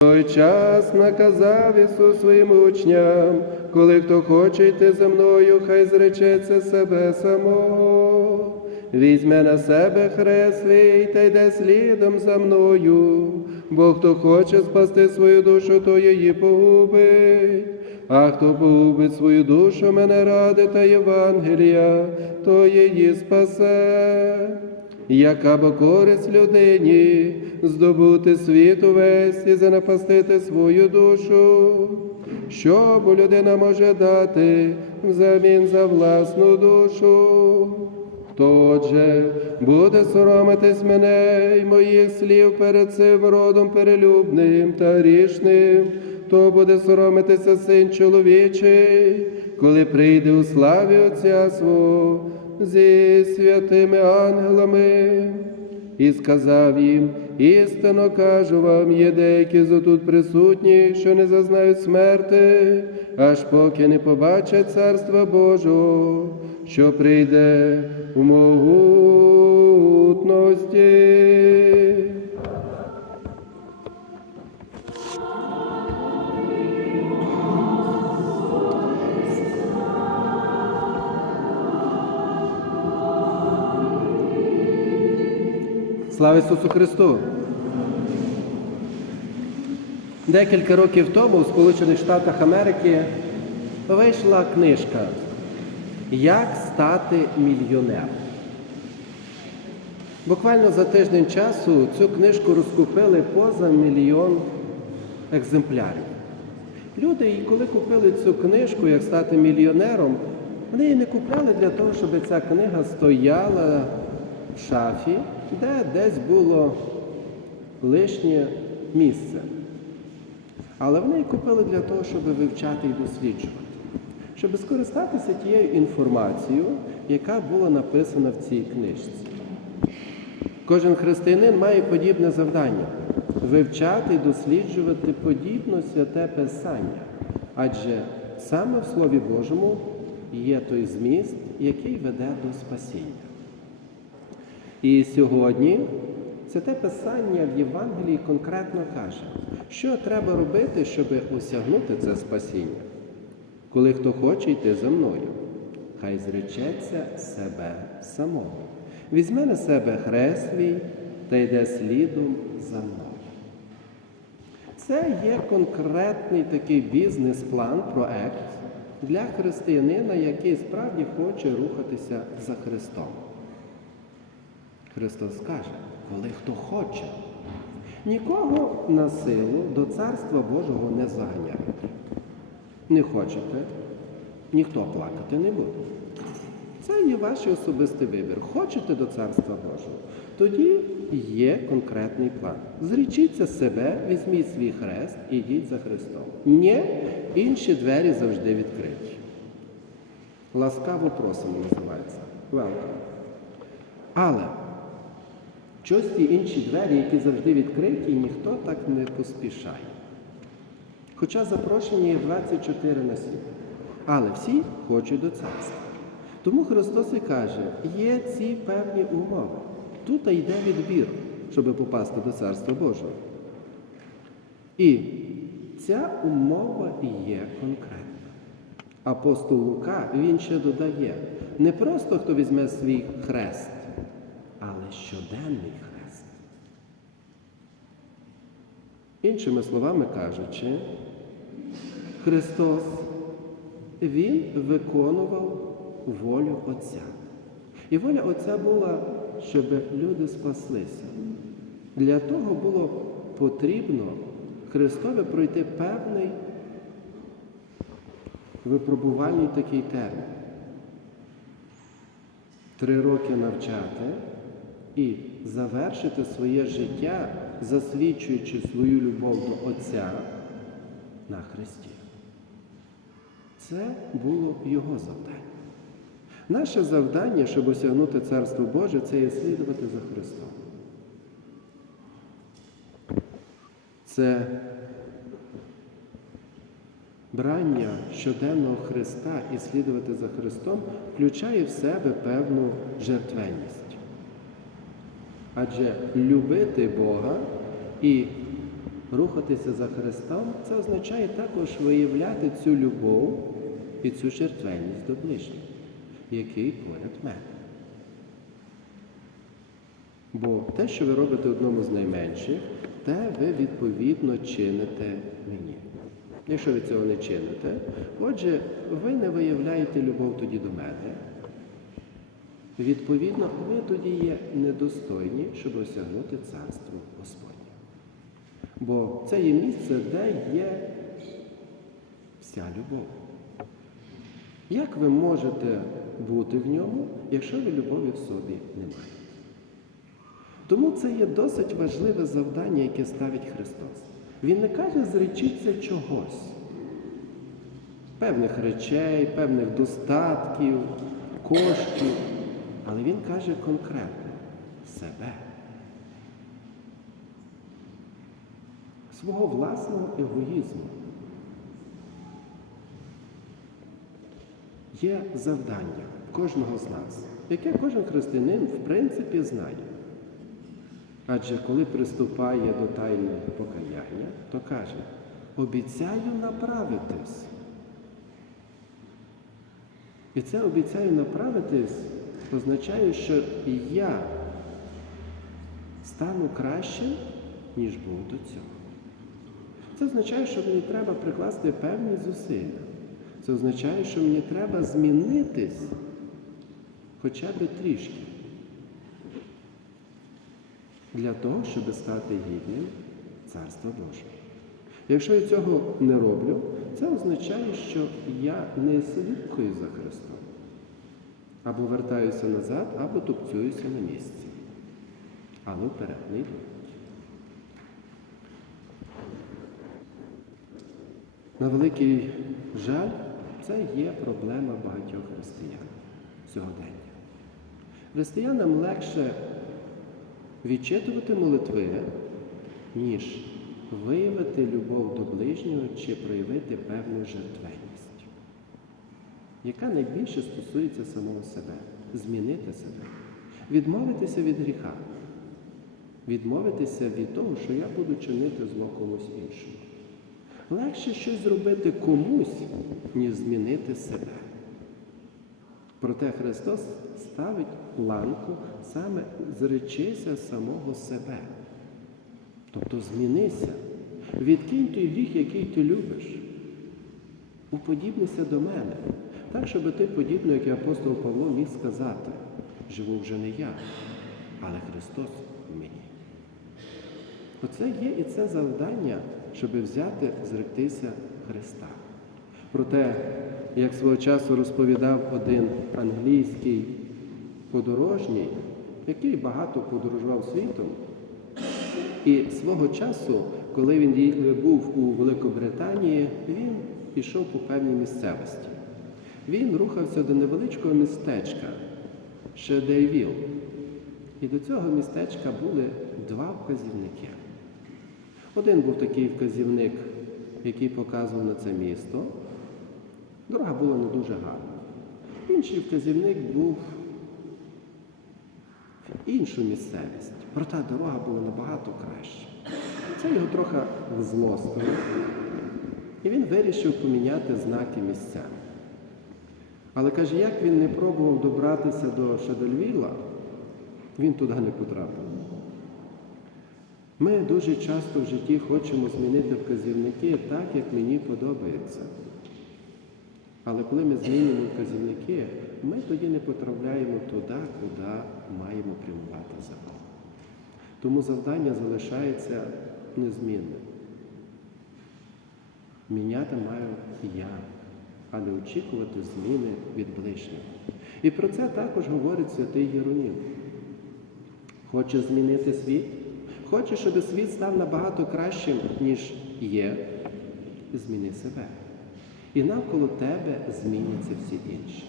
той час наказав Ісус своїм учням, коли хто хоче йти за мною, хай зречеться себе самого. Візьме на себе хрест свій та йде слідом за мною, бо хто хоче спасти свою душу, то її погубить. А хто погубить свою душу мене ради та Євангелія, то її спасе. Яка бо користь людині здобути світ увесь і занапастити свою душу, що бо людина може дати взамін за власну душу? Хто отже буде соромитись мене й моїх слів перед цим родом перелюбним та грішним, то буде соромитися син чоловічий, коли прийде у славі Отця свого зі святими ангелами. І сказав їм, істинно кажу вам, є деякі тут присутні, що не зазнають смерти, аж поки не побачать Царства Божого, що прийде у могутності. Слава Ісусу Христу! Декілька років тому в Сполучених Штатах Америки вийшла книжка Як стати мільйонером. Буквально за тиждень часу цю книжку розкупили поза мільйон екземплярів. Люди, коли купили цю книжку, як стати мільйонером, вони її не купляли для того, щоб ця книга стояла в шафі, де десь було лишнє місце. Але вони купили для того, щоб вивчати і досліджувати, щоб скористатися тією інформацією, яка була написана в цій книжці. Кожен християнин має подібне завдання вивчати і досліджувати подібно святе Писання, адже саме в Слові Божому є той зміст, який веде до спасіння. І сьогодні святе Писання в Євангелії конкретно каже, що треба робити, щоб осягнути це спасіння. Коли хто хоче йти за мною, хай зречеться себе самого. Візьме на себе хрест свій та йде слідом за мною. Це є конкретний такий бізнес-план, проект для християнина, який справді хоче рухатися за Христом. Христос каже, коли хто хоче, нікого на силу до Царства Божого не заганяють. Не хочете, ніхто плакати не буде. Це є ваш особистий вибір. Хочете до Царства Божого? Тоді є конкретний план. Зрічіться себе, візьміть свій хрест і йдіть за Христом. Ні, інші двері завжди відкриті. Ласкаво просимо називається. Welcome. Але щось ті інші двері, які завжди відкриті, і ніхто так не поспішає. Хоча запрошення є 24 на 7. Але всі хочуть до царства. Тому Христос і каже, є ці певні умови. Тут йде відбір, щоб попасти до Царства Божого. І ця умова є конкретна. Апостол Лука він ще додає, не просто хто візьме свій хрест, але щоденний хрест. Іншими словами кажучи, Христос Він виконував волю Отця. І воля Отця була, щоб люди спаслися. Для того було потрібно Христові пройти певний випробувальний такий термін. Три роки навчати і завершити своє життя, засвідчуючи свою любов до Отця на Христі. Це було його завдання. Наше завдання, щоб осягнути Царство Боже, це є слідувати за Христом. Це брання щоденного Христа і слідувати за Христом включає в себе певну жертвенність. Адже любити Бога і рухатися за Христом, це означає також виявляти цю любов і цю жертвенність до ближнього, який поряд мене. Бо те, що ви робите одному з найменших, те ви відповідно чините мені. Якщо ви цього не чините, отже, ви не виявляєте любов тоді до мене. Відповідно, ви тоді є недостойні, щоб осягнути царство Господнє. Бо це є місце, де є вся любов. Як ви можете бути в ньому, якщо ви любові в собі не маєте? Тому це є досить важливе завдання, яке ставить Христос. Він не каже, зречіться чогось, певних речей, певних достатків, коштів. Але Він каже конкретно себе, свого власного егоїзму. Є завдання кожного з нас, яке кожен християнин в принципі знає. Адже коли приступає до тайного покаяння, то каже, обіцяю направитись. І це обіцяю направитись означає, що я стану кращим, ніж був до цього. Це означає, що мені треба прикласти певні зусилля. Це означає, що мені треба змінитись хоча б трішки для того, щоб стати гідним Царства Божого. Якщо я цього не роблю, це означає, що я не слідкую за Христом. Або вертаюся назад, або тупцююся на місці. Але вперед не йду. На великий жаль, це є проблема багатьох християн сьогодення. Християнам легше відчитувати молитви, ніж виявити любов до ближнього чи проявити певну жертвенність, яка найбільше стосується самого себе, змінити себе, відмовитися від гріха, відмовитися від того, що я буду чинити зло комусь іншому. Легше щось зробити комусь, ніж змінити себе. Проте Христос ставить ланку саме зречися самого себе. Тобто змінися, відкинь той гріх, який ти любиш. Уподібнися до мене, так, щоб ти, подібно, як і апостол Павло, міг сказати, живу вже не я, але Христос в мені. Оце є і це завдання, щоб взяти, зректися Христа. Проте, як свого часу розповідав один англійський подорожній, який багато подорожував світом, і свого часу, коли він був у Великобританії, він пішов по певній місцевості. Він рухався до невеличкого містечка Шедейвіл. І до цього містечка були два вказівники. Один був такий вказівник, який показував на це місто. Дорога була не дуже гарна. Інший вказівник був в іншу місцевість. Проте дорога була набагато краща. Це його трохи злостило. І він вирішив поміняти знаки місцями. Але каже, як він не пробував добратися до Шадольвіла, він туди не потрапив. Ми дуже часто в житті хочемо змінити вказівники так, як мені подобається. Але коли ми змінюємо вказівники, ми тоді не потрапляємо туди, куди маємо прямувати за. Тому завдання залишається незмінним. Міняти маю я, а не очікувати зміни від ближнього. І про це також говорить святий Єронім. Хоче змінити світ? Хоче, щоб світ став набагато кращим, ніж є, зміни себе. І навколо тебе зміняться всі інші.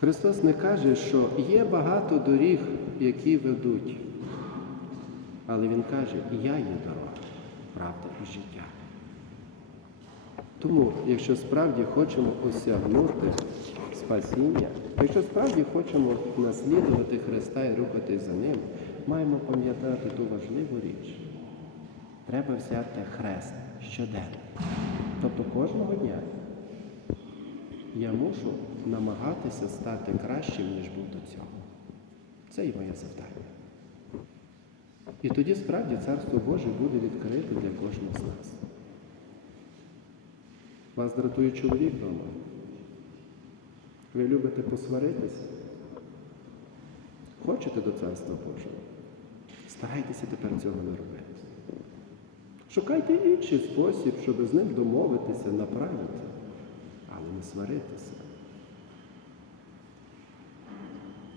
Христос не каже, що є багато доріг, які ведуть. Але Він каже, я є дорога, правда і життя. Тому, якщо справді хочемо осягнути спасіння, якщо справді хочемо наслідувати Христа і рухатись за Ним, маємо пам'ятати ту важливу річ. Треба взяти хрест щоденно. Тобто кожного дня я мушу намагатися стати кращим, ніж був до цього. Це і моє завдання. І тоді справді Царство Боже буде відкрите для кожного з нас. Вас дратує чоловік вдома. Ви любите посваритися? Хочете до Царства Божого? Старайтеся тепер цього не робити. Шукайте інший спосіб, щоб з ним домовитися, направити, але не сваритися.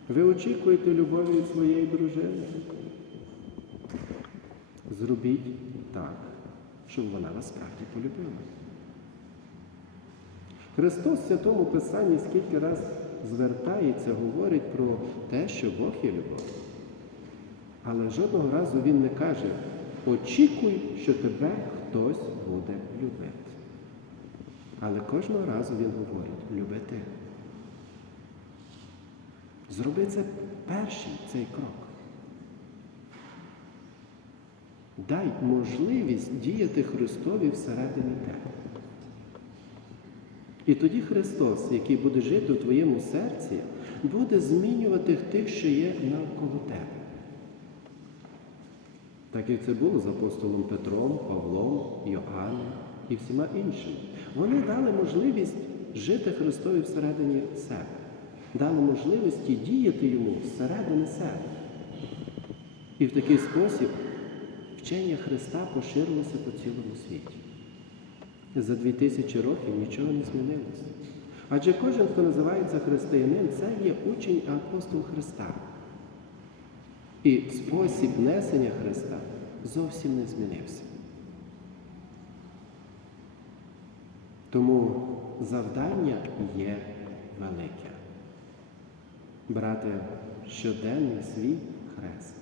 Ви очікуєте любові від своєї дружини? Зробіть так, щоб вона вас справді полюбила. Христос в Святому Писанні скільки раз звертається, говорить про те, що Бог є любов. Але жодного разу Він не каже, очікуй, що тебе хтось буде любити. Але кожного разу Він говорить, люби ти. Зроби це перший цей крок. Дай можливість діяти Христові всередині тебе. І тоді Христос, який буде жити у твоєму серці, буде змінювати тих, що є навколо тебе. Так як це було з апостолом Петром, Павлом, Йоанном і всіма іншими. Вони дали можливість жити Христові всередині себе, дали можливості діяти йому всередині себе. І в такий спосіб вчення Христа поширилося по цілому світі. За дві тисячі років нічого не змінилося. Адже кожен, хто називається християнин, це є учень апостол Христа. І спосіб несення Христа зовсім не змінився. Тому завдання є велике. Брати щоденний свій хрест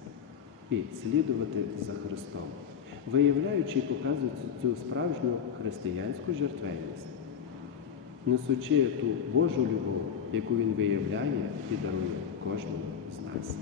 і слідувати за Христом, виявляючи і показуючи цю справжню християнську жертвенність, несучи ту Божу любов, яку Він виявляє і дарує кожному з нас.